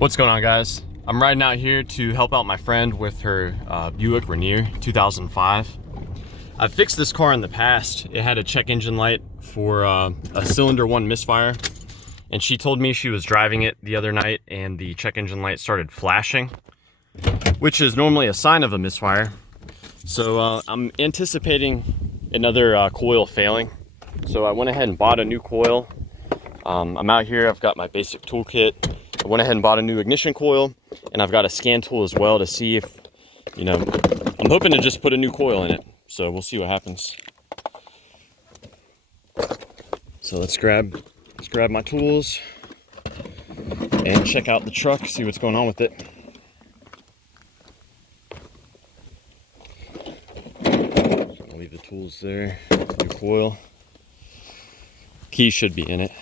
What's going on, guys? I'm riding out here to help out my friend with her Buick Rainier 2005. I've fixed this car in the past. It had a check engine light for a cylinder 1 misfire, and she told me she was driving it the other night and the check engine light started flashing, which is normally a sign of a misfire. So I'm anticipating another coil failing. So I went ahead and bought a new coil. I'm out here, I've got my basic toolkit. I went ahead and bought a new ignition coil, and I've got a scan tool as well to see if, I'm hoping to just put a new coil in it. So we'll see what happens. So let's grab my tools and check out the truck, see what's going on with it. I'll leave the tools there, new coil. Key should be in it.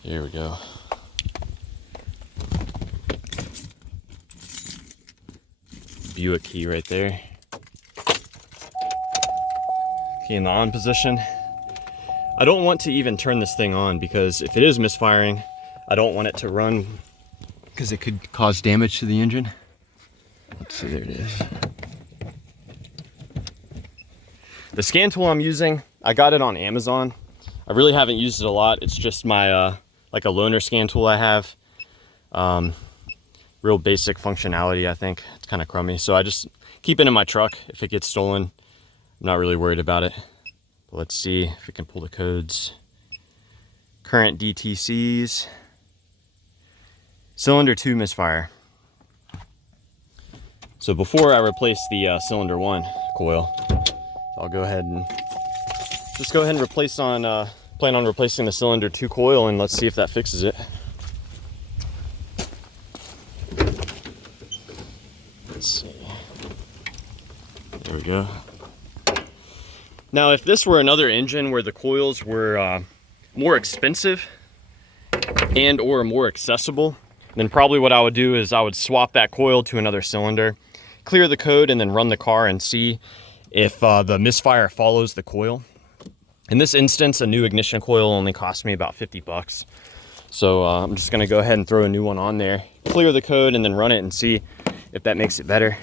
Here we go. Buick key right there. Key in the on position. I don't want to even turn this thing on because if it is misfiring, I don't want it to run because it could cause damage to the engine. Let's see, there it is. The scan tool I'm using, I got it on Amazon. I really haven't used it a lot. It's just my like a loaner scan tool I have. Real basic functionality, I think. It's kind of crummy. So I just keep it in my truck. If it gets stolen, I'm not really worried about it. But let's see if we can pull the codes. Current DTCs. Cylinder 2 misfire. So before I replace the cylinder 1 coil, I'll go ahead and replace on plan on replacing the cylinder 2 coil, and let's see if that fixes it. Let's see. There we go. Now, if this were another engine where the coils were more expensive and or more accessible, then probably what I would do is I would swap that coil to another cylinder, clear the code, and then run the car and see if the misfire follows the coil. In this instance, a new ignition coil only cost me about 50 bucks. So I'm just gonna go ahead and throw a new one on there, clear the code, and then run it and see if that makes it better.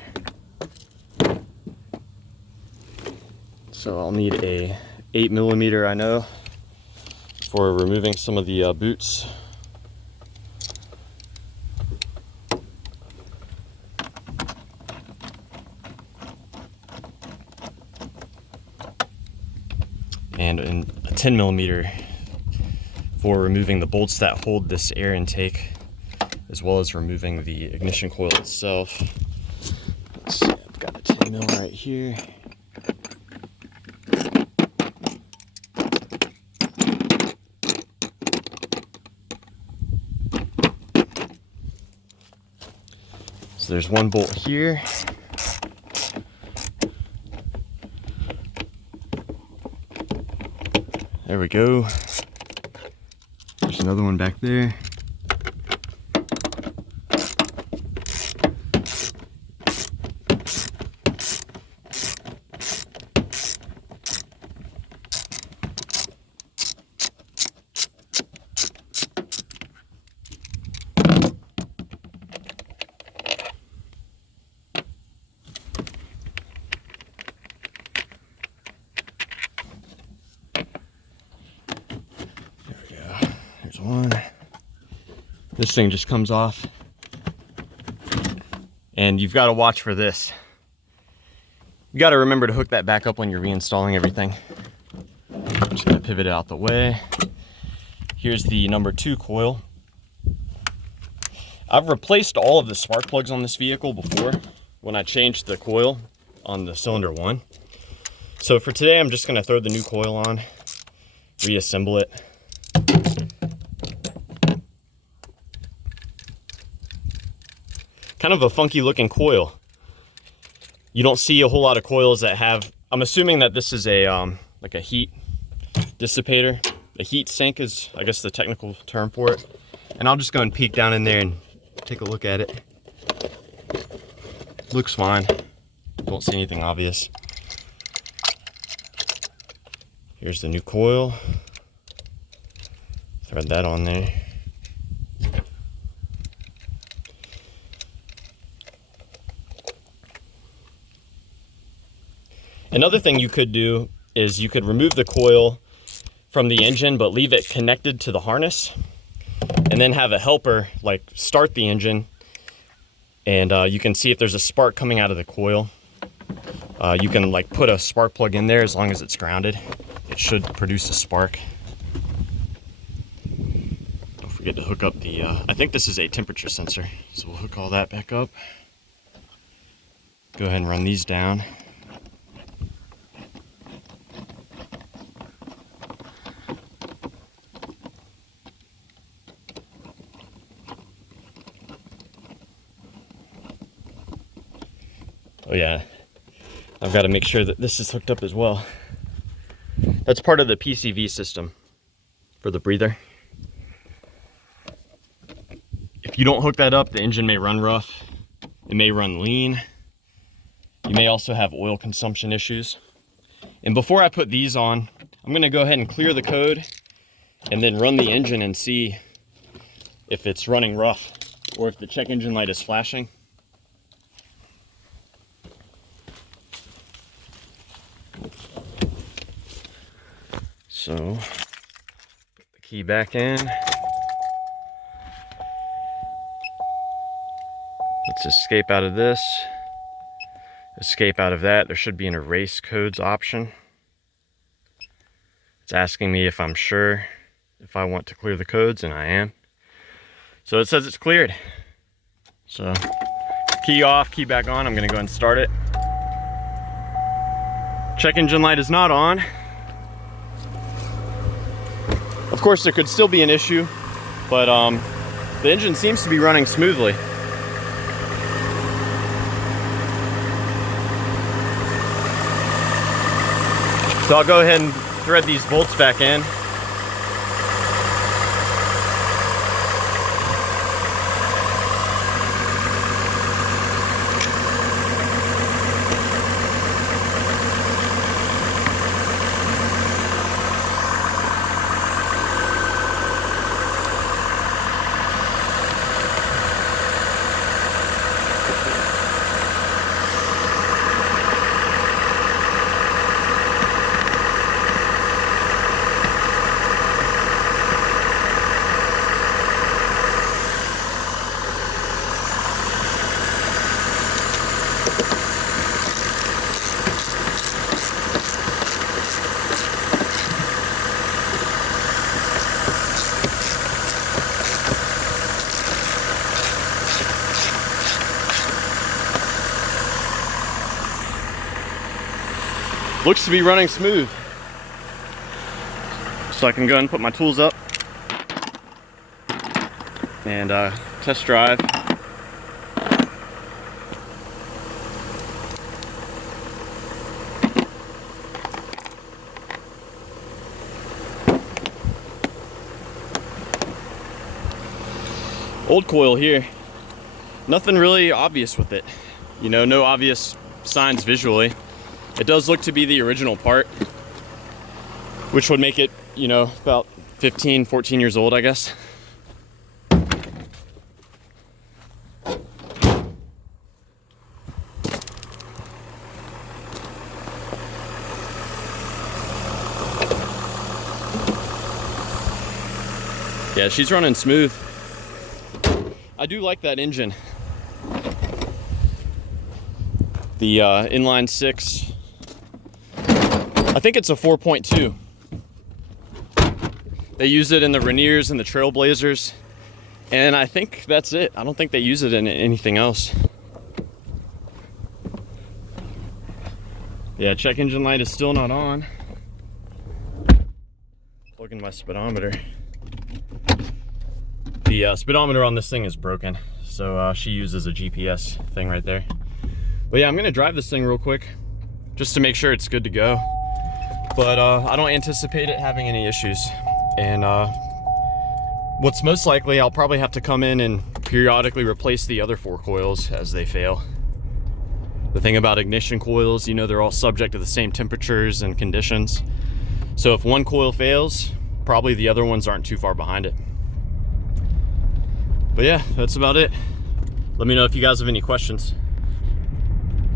So I'll need a 8mm, I know, for removing some of the boots. And a 10mm for removing the bolts that hold this air intake, as well as removing the ignition coil itself. Let's see, I've got a 10mm right here. So there's one bolt here. There we go. There's another one back there. There's one. This thing just comes off. And you've got to watch for this. You got to remember to hook that back up when you're reinstalling everything. I'm just going to pivot it out the way. Here's the number 2 coil. I've replaced all of the spark plugs on this vehicle before when I changed the coil on the cylinder 1. So for today, I'm just going to throw the new coil on, reassemble it. Kind of a funky looking coil. You don't see a whole lot of coils that have, I'm assuming that this is a like a heat dissipator. A heat sink is, I guess, the technical term for it. And I'll just go and peek down in there and take a look at it. Looks fine. Don't see anything obvious. Here's the new coil. Thread that on there. Another thing you could do is you could remove the coil from the engine but leave it connected to the harness, and then have a helper like start the engine, and you can see if there's a spark coming out of the coil. You can like put a spark plug in there. As long as it's grounded, it should produce a spark. Don't forget to hook up the I think this is a temperature sensor, so we'll hook all that back up. Go ahead and run these down. Oh yeah, I've got to make sure that this is hooked up as well. That's part of the PCV system for the breather. If you don't hook that up, the engine may run rough. It may run lean. You may also have oil consumption issues. And before I put these on, I'm going to go ahead and clear the code and then run the engine and see if it's running rough or if the check engine light is flashing. So, put the key back in. Let's escape out of this. Escape out of that. There should be an erase codes option. It's asking me if I'm sure if I want to clear the codes, and I am. So it says it's cleared. So, key off, key back on. I'm gonna go ahead and start it. Check engine light is not on. Of course, there could still be an issue, but the engine seems to be running smoothly. So I'll go ahead and thread these bolts back in. Looks to be running smooth. So I can go ahead and put my tools up and test drive. Old coil here. Nothing really obvious with it. You know, no obvious signs visually. It does look to be the original part, which would make it, you know, about 15, 14 years old, I guess. Yeah, she's running smooth. I do like that engine. The inline 6. I think it's a 4.2. They use it in the Rainiers and the Trailblazers, and I think that's it. I don't think they use it in anything else. Yeah, check engine light is still not on. Plug in my speedometer. The speedometer on this thing is broken, so she uses a GPS thing right there. But yeah, I'm gonna drive this thing real quick just to make sure it's good to go. But I don't anticipate it having any issues. And what's most likely, I'll probably have to come in and periodically replace the other 4 coils as they fail. The thing about ignition coils, you know, they're all subject to the same temperatures and conditions. So if one coil fails, probably the other ones aren't too far behind it. But yeah, that's about it. Let me know if you guys have any questions.